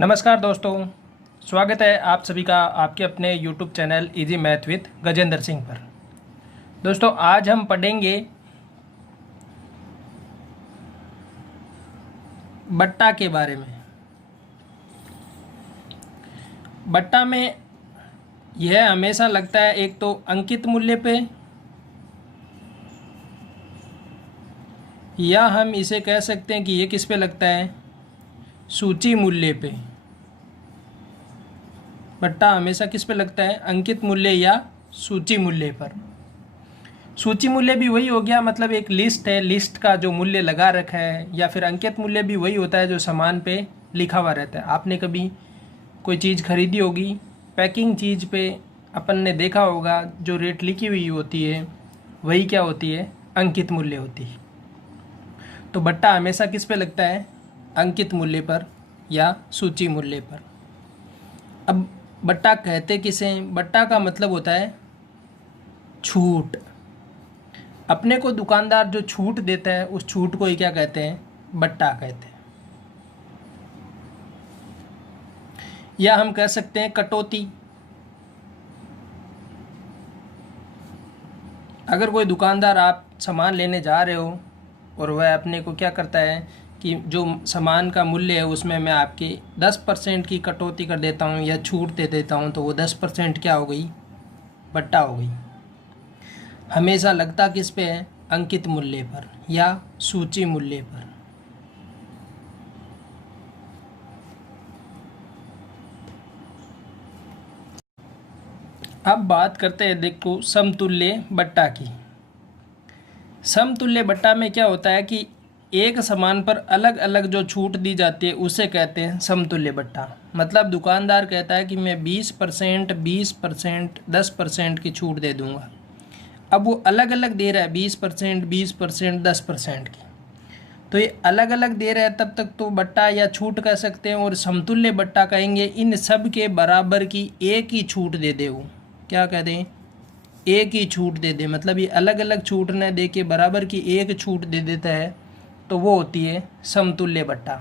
नमस्कार दोस्तों, स्वागत है आप सभी का आपके अपने YouTube channel easy math with Gajendra Singh पर। दोस्तों आज हम पढ़ेंगे बट्टा के बारे में। बट्टा में यह हमेशा लगता है एक तो अंकित मूल्य पे, या हम इसे कह सकते हैं कि ये किस पे लगता है, सूची मूल्य पे। बट्टा हमेशा किस पे लगता है, अंकित मूल्य या सूची मूल्य पर। सूची मूल्य भी वही हो गया, मतलब एक लिस्ट है, लिस्ट का जो मूल्य लगा रखा है, या फिर अंकित मूल्य भी वही होता है जो सामान पे लिखा हुआ रहता है। आपने कभी कोई चीज़ खरीदी होगी, पैकिंग चीज़ पे अपन ने देखा होगा जो रेट लिखी हुई होती है वही क्या होती है, अंकित मूल्य होती है। तो बट्टा हमेशा किस पे लगता है, अंकित मूल्य पर या सूची मूल्य पर। अब बट्टा कहते किसे हैं, बट्टा का मतलब होता है छूट। अपने को दुकानदार जो छूट देता है उस छूट को ही क्या कहते हैं, बट्टा कहते हैं। या हम कह सकते हैं कटौती। अगर कोई दुकानदार आप सामान लेने जा रहे हो और वह अपने को क्या करता है कि जो सामान का मूल्य है उसमें मैं आपकी 10% की कटौती कर देता हूँ या छूट दे देता हूँ, तो वो 10% क्या हो गई, बट्टा हो गई। हमेशा लगता किस पे है, अंकित मूल्य पर या सूची मूल्य पर। अब बात करते हैं देखो समतुल्य बट्टा की। समतुल्य बट्टा में क्या होता है कि एक सामान पर अलग अलग जो छूट दी जाती है उसे कहते हैं समतुल्य बट्टा। मतलब दुकानदार कहता है कि मैं 20%, 20%, 10% की छूट दे दूंगा। अब वो अलग अलग दे रहा है, 20%, 20%, 10% की। तो ये अलग अलग दे रहा है, तब तक तो बट्टा या छूट कह सकते हैं। और समतुल्य बट्टा कहेंगे इन सब के बराबर की एक ही छूट दे दे। वो क्या कह दें, एक ही छूट दे दे। मतलब ये अलग अलग छूट न दे के बराबर की एक छूट दे देता है, तो वो होती है समतुल्य बट्टा।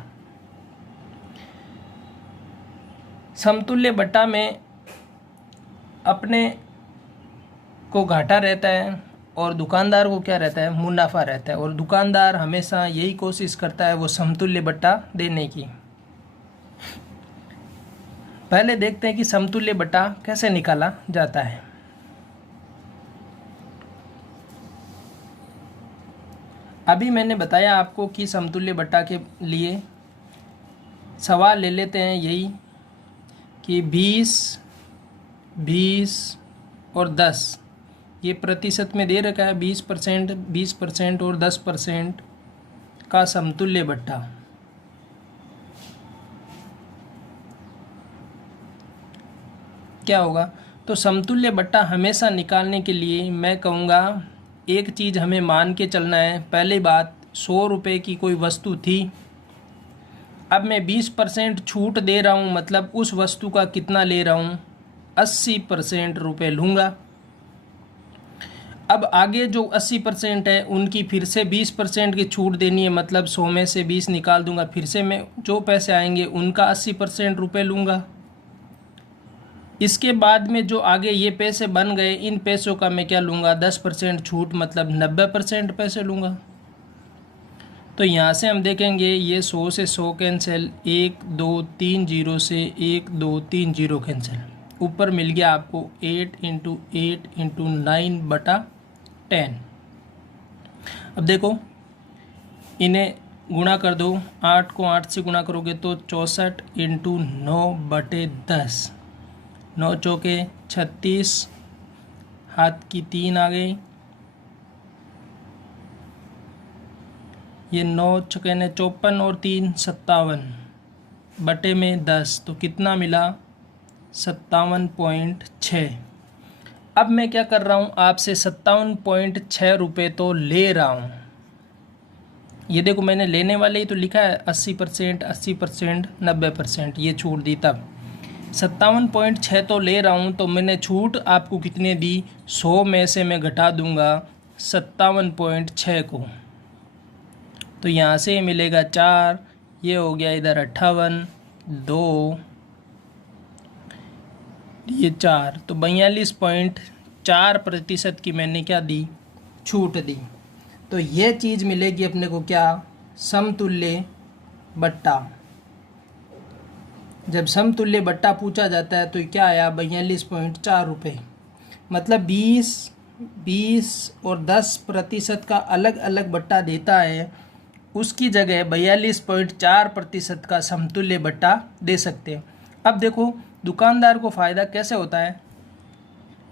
समतुल्य बट्टा में अपने को घाटा रहता है और दुकानदार को क्या रहता है, मुनाफा रहता है। और दुकानदार हमेशा यही कोशिश करता है वो समतुल्य बट्टा देने की। पहले देखते हैं कि समतुल्य बट्टा कैसे निकाला जाता है। अभी मैंने बताया आपको कि समतुल्य बट्टा के लिए सवाल ले लेते हैं यही कि 20, 20 और 10 ये प्रतिशत में दे रखा है। 20%, 20% और 10% का समतुल्य बट्टा। क्या होगा, तो समतुल्य बट्टा हमेशा निकालने के लिए मैं कहूँगा एक चीज़ हमें मान के चलना है। पहली बात, 100 रुपये की कोई वस्तु थी, अब मैं 20% छूट दे रहा हूँ, मतलब उस वस्तु का कितना ले रहा हूँ, 80% रुपये लूँगा। अब आगे जो 80% है उनकी फिर से 20% की छूट देनी है, मतलब 100 में से 20 निकाल दूंगा, फिर से मैं जो पैसे आएंगे उनका 80% रुपये लूँगा। इसके बाद में जो आगे ये पैसे बन गए, इन पैसों का मैं क्या लूँगा, 10% छूट, मतलब 90% पैसे लूँगा। तो यहाँ से हम देखेंगे ये 100 से 100 कैंसिल, 1 2 3 0 से 1 2 3 0 कैंसिल। ऊपर मिल गया आपको 8 × 8 × 9/10। अब देखो इन्हें गुणा कर दो, 8 को 8 से गुणा करोगे तो 64 × 9/10। 9 चौके 36, हाथ की 3 आ गई। ये 9 छके 54 और 3 57 बटे में 10, तो कितना मिला, 57.6। अब मैं क्या कर रहा हूँ, आपसे 57.6 रुपये तो ले रहा हूँ। ये देखो मैंने लेने वाले ही तो लिखा है 80%, 80%, 90% ये छूट दी, तब 57.6 तो ले रहा हूँ। तो मैंने छूट आपको कितने दी, 100 में से मैं घटा दूंगा 57.6 को, तो यहाँ से मिलेगा 4, ये हो गया इधर 58, 2 ये 4, तो 42.4% की मैंने क्या दी, छूट दी। तो ये चीज़ मिलेगी अपने को क्या, समतुल्य बट्टा। जब समतुल्य बट्टा पूछा जाता है तो क्या आया, 42.4 रुपये। मतलब 20 और 10% का अलग अलग बट्टा देता है, उसकी जगह 42.4% का समतुल्य बट्टा दे सकते हैं। अब देखो दुकानदार को फ़ायदा कैसे होता है,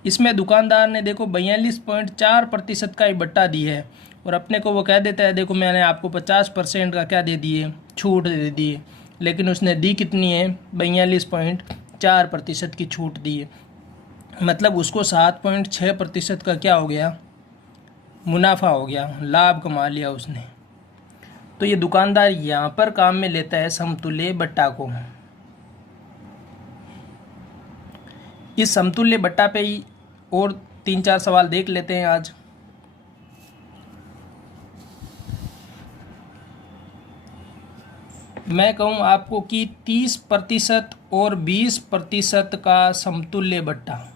इसमें दुकानदार ने देखो 42.4% का ही बट्टा दी है और अपने को वो कह देता है देखो मैंने आपको 50% का क्या दे दिए, छूट दे दी है, लेकिन उसने दी कितनी है, 42.4% की छूट दी है। मतलब उसको 7.6% का क्या हो गया, मुनाफा हो गया, लाभ कमा लिया उसने। तो ये दुकानदार यहाँ पर काम में लेता है समतुल्य बट्टा को। इस समतुल्य बट्टा पे ही और 3-4 सवाल देख लेते हैं आज। मैं कहूँ आपको कि 30% और 20% का समतुल्य बट्टा,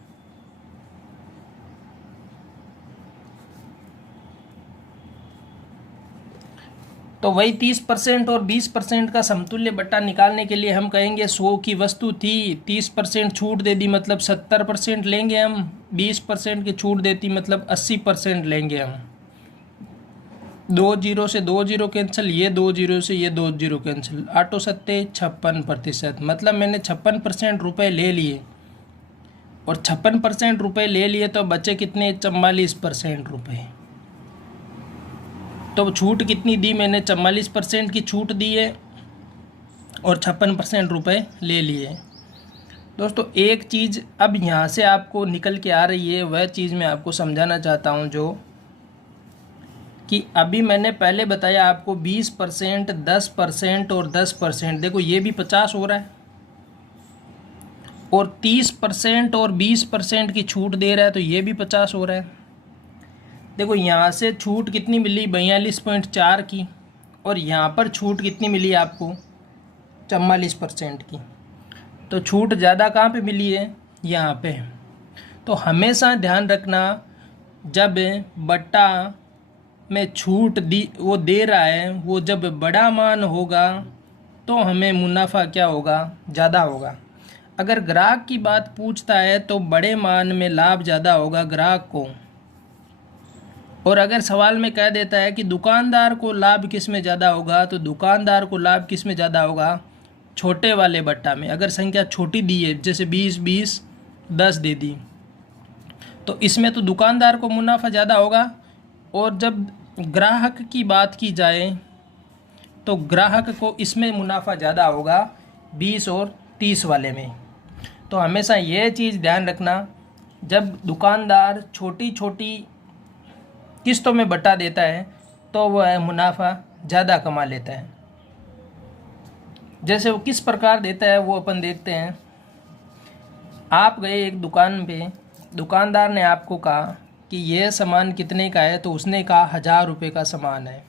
तो वही 30% और 20% का समतुल्य बट्टा निकालने के लिए हम कहेंगे 100 की वस्तु थी, 30% छूट दे दी मतलब 70% लेंगे हम, 20% की छूट देती मतलब 80% लेंगे हम। 2 जीरो से 2 जीरो कैंसिल, ये 2 जीरो से ये 2 जीरो कैंसिल, 8 सत्ते 56%। मतलब मैंने 56% रुपये ले लिए और 56% रुपये ले लिए तो बचे कितने, 44% रुपये। तो छूट कितनी दी मैंने, 44% की छूट दी है और 56% रुपये ले लिए। दोस्तों एक चीज़ अब यहाँ से आपको निकल के आ रही है, वह चीज़ मैं आपको समझाना चाहता हूँ, जो कि अभी मैंने पहले बताया आपको 20%, 10% और 10%। देखो ये भी 50 हो रहा है और 30% और 20% की छूट दे रहा है तो ये भी 50 हो रहा है। देखो यहाँ से छूट कितनी मिली, 42.4 की, और यहाँ पर छूट कितनी मिली आपको, 44% की। तो छूट ज़्यादा कहाँ पे मिली है, यहाँ पे। तो हमेशा ध्यान रखना जब बट्टा में छूट दी वो दे रहा है, वो जब बड़ा मान होगा तो हमें मुनाफा क्या होगा, ज़्यादा होगा। अगर ग्राहक की बात पूछता है तो बड़े मान में लाभ ज़्यादा होगा ग्राहक को। और अगर सवाल में कह देता है कि दुकानदार को लाभ किस में ज़्यादा होगा, तो दुकानदार को लाभ किस में ज़्यादा होगा, छोटे वाले बट्टा में। अगर संख्या छोटी दी है जैसे 20-20 10 दे दी तो इसमें तो दुकानदार को मुनाफा ज़्यादा होगा। और जब ग्राहक की बात की जाए तो ग्राहक को इसमें मुनाफा ज़्यादा होगा 20 और 30 वाले में। तो हमेशा ये चीज़ ध्यान रखना, जब दुकानदार छोटी छोटी किस्तों में बट्टा देता है तो वह मुनाफा ज़्यादा कमा लेता है। जैसे वो किस प्रकार देता है वो अपन देखते हैं। आप गए एक दुकान पे, दुकानदार ने आपको कहा कि यह सामान कितने का है, तो उसने कहा 1000 रुपये का सामान है।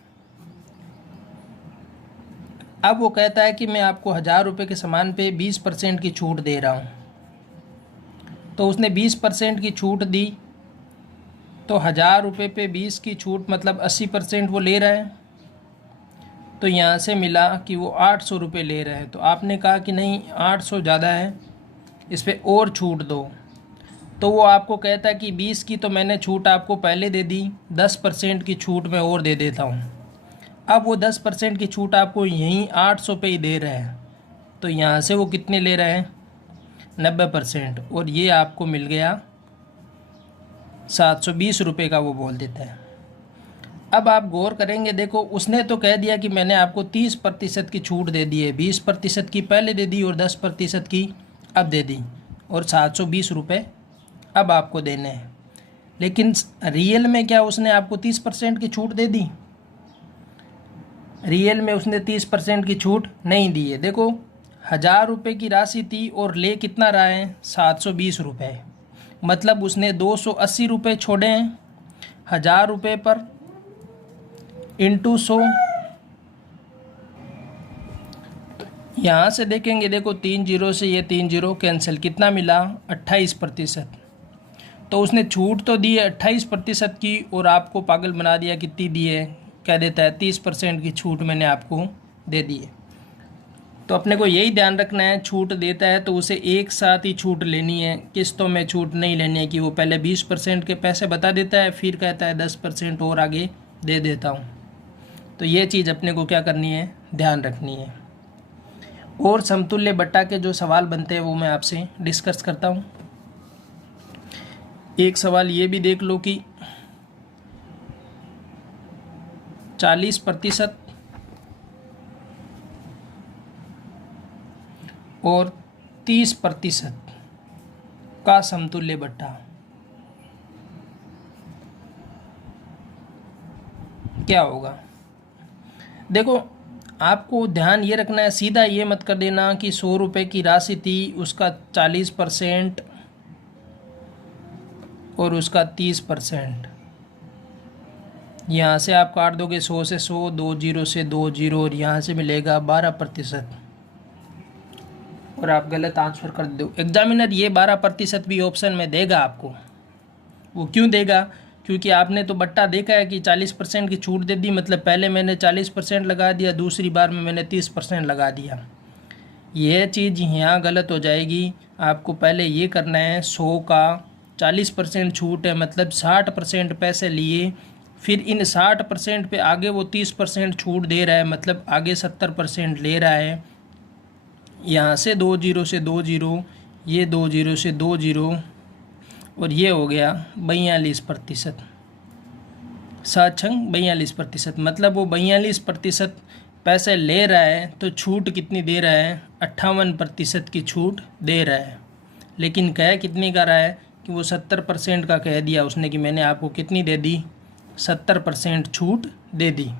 अब वो कहता है कि मैं आपको 1000 रुपये के सामान पे 20% की छूट दे रहा हूँ। तो उसने 20% की छूट दी, तो 1000 रुपये पे 20 की छूट मतलब 80% वो ले रहा है। तो यहाँ से मिला कि वो 800 रुपये ले रहे हैं। तो आपने कहा कि नहीं 800 ज़्यादा है, इस पर और छूट दो। तो वो आपको कहता है कि 20 की तो मैंने छूट आपको पहले दे दी, 10% की छूट मैं और दे देता हूँ। अब वो 10% की छूट आपको यहीं 800 पे ही दे रहे हैं। तो यहाँ से वो कितने ले रहे हैं, 90%, और ये आपको मिल गया 720 रुपये का, वो बोल देता है। अब आप गौर करेंगे, देखो उसने तो कह दिया कि मैंने आपको 30% की छूट दे दी है, 20% की पहले दे दी और 10% की अब दे दी, और 720 रुपये अब आपको देने हैं। लेकिन रियल में क्या उसने आपको 30% की छूट दे दी? रियल में उसने 30% की छूट नहीं दी है। देखो 1000 रुपये की राशि थी और ले कितना रहा है, 720 रुपये। मतलब उसने 280 रुपये छोड़े हैं 1000 रुपये पर, इंटू 100, यहाँ से देखेंगे, देखो 3 जीरो से ये 3 जीरो कैंसिल, कितना मिला 28%। तो उसने छूट तो दी है 28% की और आपको पागल बना दिया, कितनी दी है, कह देता है 30% की छूट मैंने आपको दे दी है। तो अपने को यही ध्यान रखना है, छूट देता है तो उसे एक साथ ही छूट लेनी है, किस्तों में छूट नहीं लेनी है कि वो पहले 20% के पैसे बता देता है फिर कहता है 10% और आगे दे देता हूँ। तो ये चीज़ अपने को क्या करनी है, ध्यान रखनी है। और समतुल्य बट्टा के जो सवाल बनते हैं वो मैं आपसे डिस्कस करता हूँ। एक सवाल ये भी देख लो कि 40% और 30% का समतुल्य बट्टा क्या होगा। देखो आपको ध्यान ये रखना है, सीधा ये मत कर देना कि 100 रुपये की राशि थी उसका 40% और उसका 30%। यहाँ से आप काट दोगे 100 से 100, 2 जीरो से 2 जीरो और यहाँ से मिलेगा 12% और आप गलत आंसर कर दो। एग्जामिनर ये 12% भी ऑप्शन में देगा आपको। वो क्यों देगा, क्योंकि आपने तो बट्टा देखा है कि 40% की छूट दे दी, मतलब पहले मैंने 40% लगा दिया, दूसरी बार में मैंने 30% लगा दिया। यह चीज़ यहाँ गलत हो जाएगी। आपको पहले ये करना है 100 का 40% छूट है, मतलब 60% पैसे लिए, फिर इन 60% पे आगे वो 30% छूट दे रहा है, मतलब आगे 70% ले रहा है। यहाँ से 2 जीरो से 2 जीरो, ये 2 जीरो से 2 जीरो और ये हो गया 42%। 7 छंग 42%, मतलब वो 42% पैसे ले रहा है तो छूट कितनी दे रहा है, 58% की छूट दे रहा है। लेकिन कह कितनी का रहा है कि वो 70% का कह दिया उसने कि मैंने आपको कितनी दे दी, 70% छूट दे दी,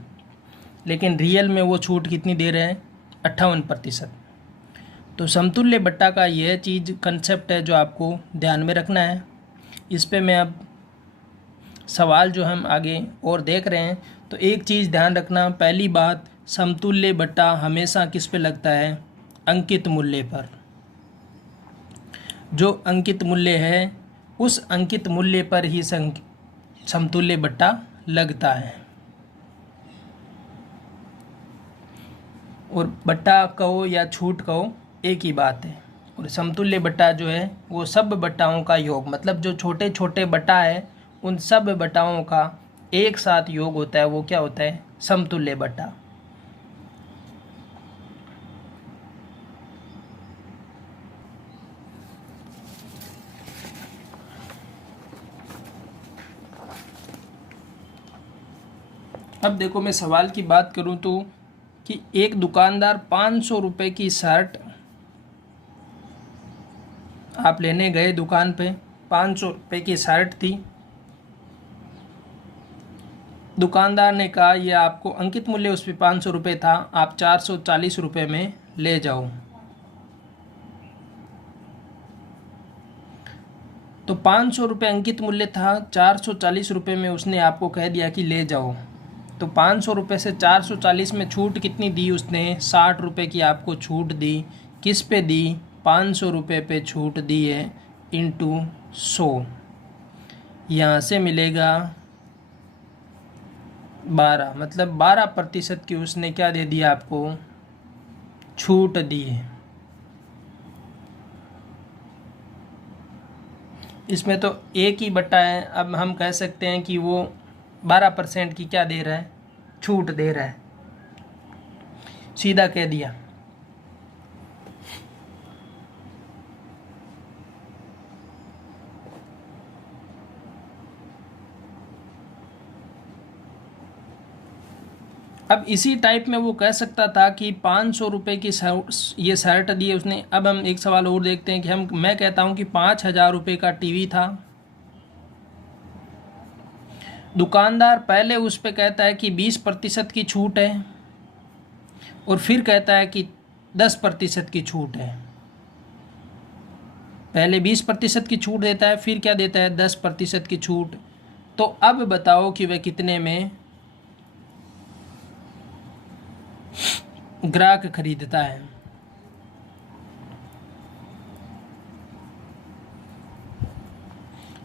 लेकिन रियल में वो छूट कितनी दे रहे हैं, 58%। तो समतुल्य बट्टा का यह चीज़ कंसेप्ट है जो आपको ध्यान में रखना है। इस पे मैं अब सवाल जो हम आगे और देख रहे हैं, तो एक चीज़ ध्यान रखना, पहली बात, समतुल्य बट्टा हमेशा किस पे लगता है, अंकित मूल्य पर। जो अंकित मूल्य है उस अंकित मूल्य पर ही समतुल्य बट्टा लगता है। और बट्टा कहो या छूट कहो एक ही बात है। और समतुल्य बट्टा जो है वो सब बट्टाओं का योग, मतलब जो छोटे छोटे बट्टा है उन सब बट्टाओं का एक साथ योग होता है, वो क्या होता है, समतुल्य बट्टा। अब देखो मैं सवाल की बात करूं तो कि एक दुकानदार 500 रुपये की शर्ट आप लेने गए दुकान पे, 500 रुपये की शर्ट थी, दुकानदार ने कहा यह आपको अंकित मूल्य उस पर 500 रुपये था, आप 440 रुपये में ले जाओ। तो 500 रुपये अंकित मूल्य था, 440 रुपये में उसने आपको कह दिया कि ले जाओ। तो 500 रुपये से 440 में छूट कितनी दी उसने, 60 रुपये की आपको छूट दी। किस पे दी, 500 रुपये पे छूट दी है, इंटू 100। यहाँ से मिलेगा 12, मतलब 12% की उसने क्या दे दिया आपको, छूट दी है। इसमें तो एक ही बट्टा है, अब हम कह सकते हैं कि वो 12% की क्या दे रहा है, छूट दे रहा है, सीधा कह दिया। अब इसी टाइप में वो कह सकता था कि 500 रुपये की ये शर्ट दी है उसने। अब हम एक सवाल और देखते हैं कि मैं कहता हूँ कि 5000 रुपये का टीवी था, दुकानदार पहले उस पे कहता है कि 20% की छूट है और फिर कहता है कि 10% की छूट है। पहले 20% की छूट देता है, फिर क्या देता है, 10% की छूट। तो अब बताओ कि वह कितने में ग्राहक खरीदता है।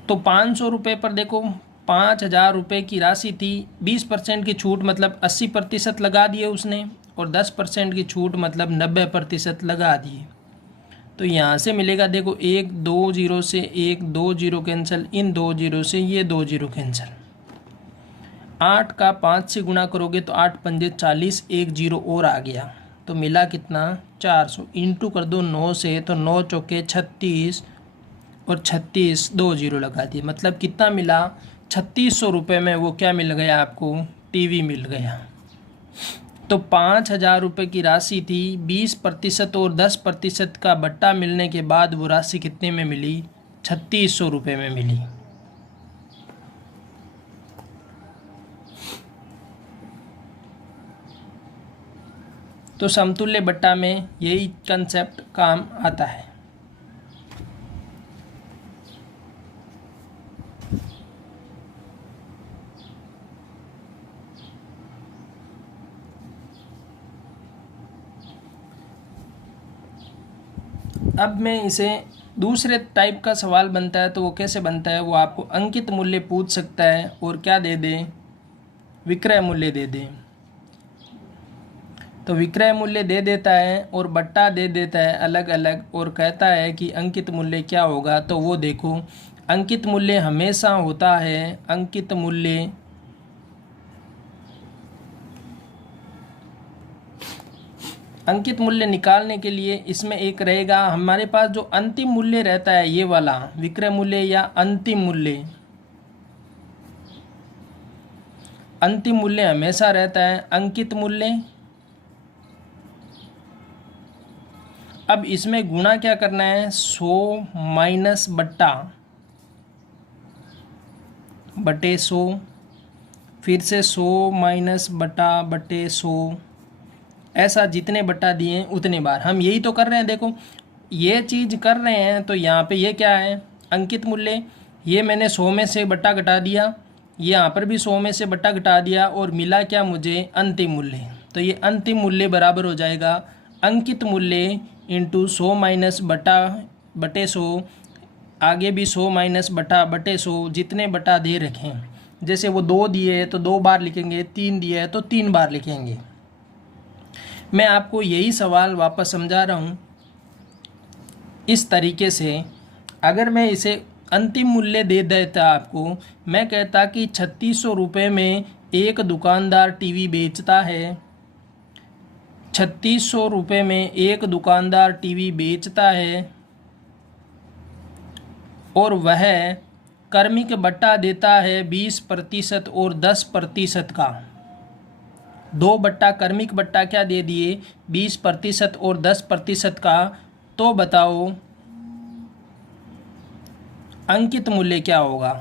तो 500 रुपये पर देखो 5,000 रुपये की राशि थी, 20% की छूट मतलब 80% लगा दिए उसने, और 10% की छूट मतलब 90% लगा दिए। तो यहाँ से मिलेगा देखो 1 2 0 से 1 2 0 कैंसिल, इन 2 0 से ये 2 0 कैंसिल। 8 का 5 से गुणा करोगे तो 8 पंजे 40, 1 0 और आ गया, तो मिला कितना 400। इंटू कर दो 9 से, तो 9 चौके 36 और 36 2 0 लगा दिए, मतलब कितना मिला 3600 रुपये में वो क्या मिल गया आपको, टीवी मिल गया। तो 5,000 रुपये की राशि थी, 20% और 10% का बट्टा मिलने के बाद वो राशि कितने में मिली, 3600 रुपये में मिली। तो समतुल्य बट्टा में यही कंसेप्ट काम आता है। अब मैं इसे दूसरे टाइप का सवाल बनता है, तो वो कैसे बनता है, वो आपको अंकित मूल्य पूछ सकता है और क्या दे दे, विक्रय मूल्य दे दे। तो विक्रय मूल्य दे देता है और बट्टा दे देता है अलग अलग, और कहता है कि अंकित मूल्य क्या होगा। तो वो देखो, अंकित मूल्य हमेशा होता है, अंकित मूल्य अंकित मूल्य निकालने के लिए इसमें एक रहेगा हमारे पास जो अंतिम मूल्य रहता है, ये वाला विक्रय मूल्य या अंतिम मूल्य। अंतिम मूल्य हमेशा रहता है अंकित मूल्य। अब इसमें गुणा क्या करना है, 100 माइनस बट्टा बटे 100, फिर से 100 माइनस बटा बटे 100, ऐसा जितने बट्टा दिए उतने बार। हम यही तो कर रहे हैं, देखो ये चीज़ कर रहे हैं। तो यहाँ पे ये क्या है, अंकित मूल्य, ये मैंने 100 में से बट्टा घटा दिया, यहाँ पर भी 100 में से बट्टा घटा दिया, और मिला क्या मुझे, अंतिम मूल्य। तो ये अंतिम मूल्य बराबर हो जाएगा अंकित मूल्य इंटू 100 माइनस बटा बटे 100, आगे भी 100 माइनस बटा बटे 100, जितने बटा दे रखें। जैसे वो 2 दिए तो 2 बार लिखेंगे, 3 दिए है तो 3 बार लिखेंगे। मैं आपको यही सवाल वापस समझा रहा हूँ इस तरीके से। अगर मैं इसे अंतिम मूल्य दे देता आपको, मैं कहता कि 3600 रुपये में एक दुकानदार टीवी बेचता है, 3600 रुपये में एक दुकानदार टीवी बेचता है, और वह कर्मिक बट्टा देता है 20% और 10% का। 2 बट्टा कर्मिक बट्टा क्या दे दिए, 20% और 10% का। तो बताओ अंकित मूल्य क्या होगा।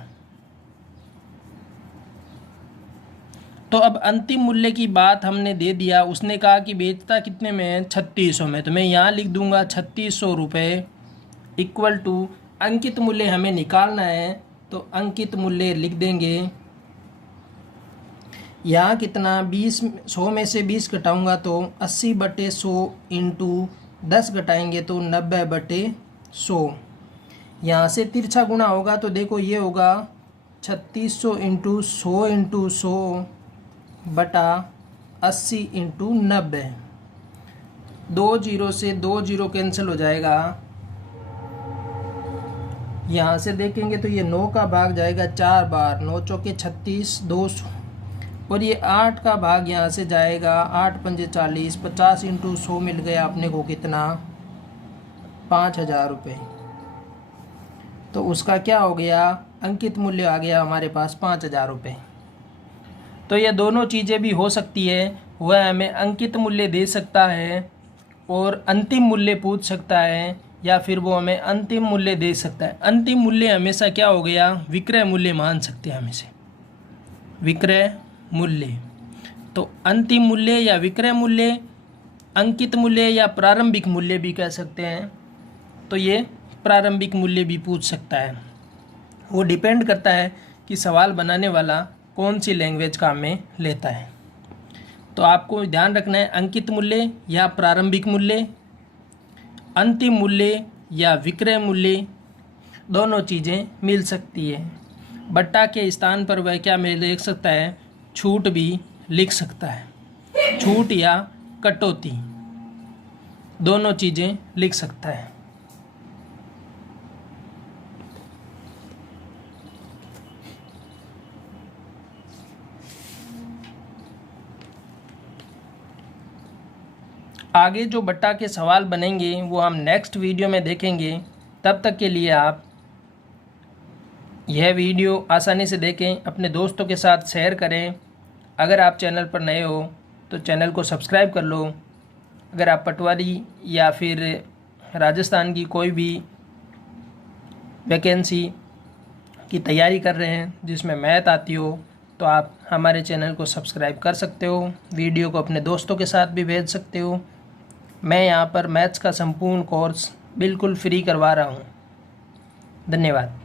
तो अब अंतिम मूल्य की बात हमने दे दिया, उसने कहा कि बेचता कितने में, 3600 में। तो मैं यहाँ लिख दूंगा 3600 रुपये इक्वल टू अंकित मूल्य हमें निकालना है, तो अंकित मूल्य लिख देंगे। यहाँ कितना 100 में से 20 घटाऊँगा तो 80/100 इंटू 10 घटाएंगे तो 90/100। यहाँ से तिरछा गुणा होगा तो देखो ये होगा 3600 इंटू 100 इंटू 100 बटा 80 इंटू 90। 2 0 से 2 0 कैंसिल हो जाएगा। यहाँ से देखेंगे तो ये 9 का भाग जाएगा 4 बार, 9 चौके 36, 200, और ये 8 का भाग यहाँ से जाएगा, 8 पंजे 40, 50 इंटू 100 मिल गया अपने को कितना, 5000 रुपये। तो उसका क्या हो गया, अंकित मूल्य आ गया हमारे पास 5000 रुपये। तो ये दोनों चीज़ें भी हो सकती है, वह हमें अंकित मूल्य दे सकता है और अंतिम मूल्य पूछ सकता है, या फिर वो हमें अंतिम मूल्य दे सकता है। अंतिम मूल्य हमेशा क्या हो गया, विक्रय मूल्य मान सकते हैं हम इसे, विक्रय मूल्य। तो अंतिम मूल्य या विक्रय मूल्य, अंकित मूल्य या प्रारंभिक मूल्य भी कह सकते हैं। तो ये प्रारंभिक मूल्य भी पूछ सकता है। वो डिपेंड करता है कि सवाल बनाने वाला कौन सी लैंग्वेज काम में लेता है। तो आपको ध्यान रखना है, अंकित मूल्य या प्रारंभिक मूल्य, अंतिम मूल्य या विक्रय मूल्य, दोनों चीज़ें मिल सकती है। बट्टा के स्थान पर वह क्या में लिख सकता है, छूट भी लिख सकता है। छूट या कटौती दोनों चीज़ें लिख सकता है। आगे जो बट्टा के सवाल बनेंगे वो हम नेक्स्ट वीडियो में देखेंगे। तब तक के लिए आप यह वीडियो आसानी से देखें, अपने दोस्तों के साथ शेयर करें। अगर आप चैनल पर नए हो तो चैनल को सब्सक्राइब कर लो। अगर आप पटवारी या फिर राजस्थान की कोई भी वैकेंसी की तैयारी कर रहे हैं जिसमें मैथ आती हो तो आप हमारे चैनल को सब्सक्राइब कर सकते हो। वीडियो को अपने दोस्तों के साथ भी भेज सकते हो। मैं यहाँ पर मैथ्स का संपूर्ण कोर्स बिल्कुल फ्री करवा रहा हूँ। धन्यवाद।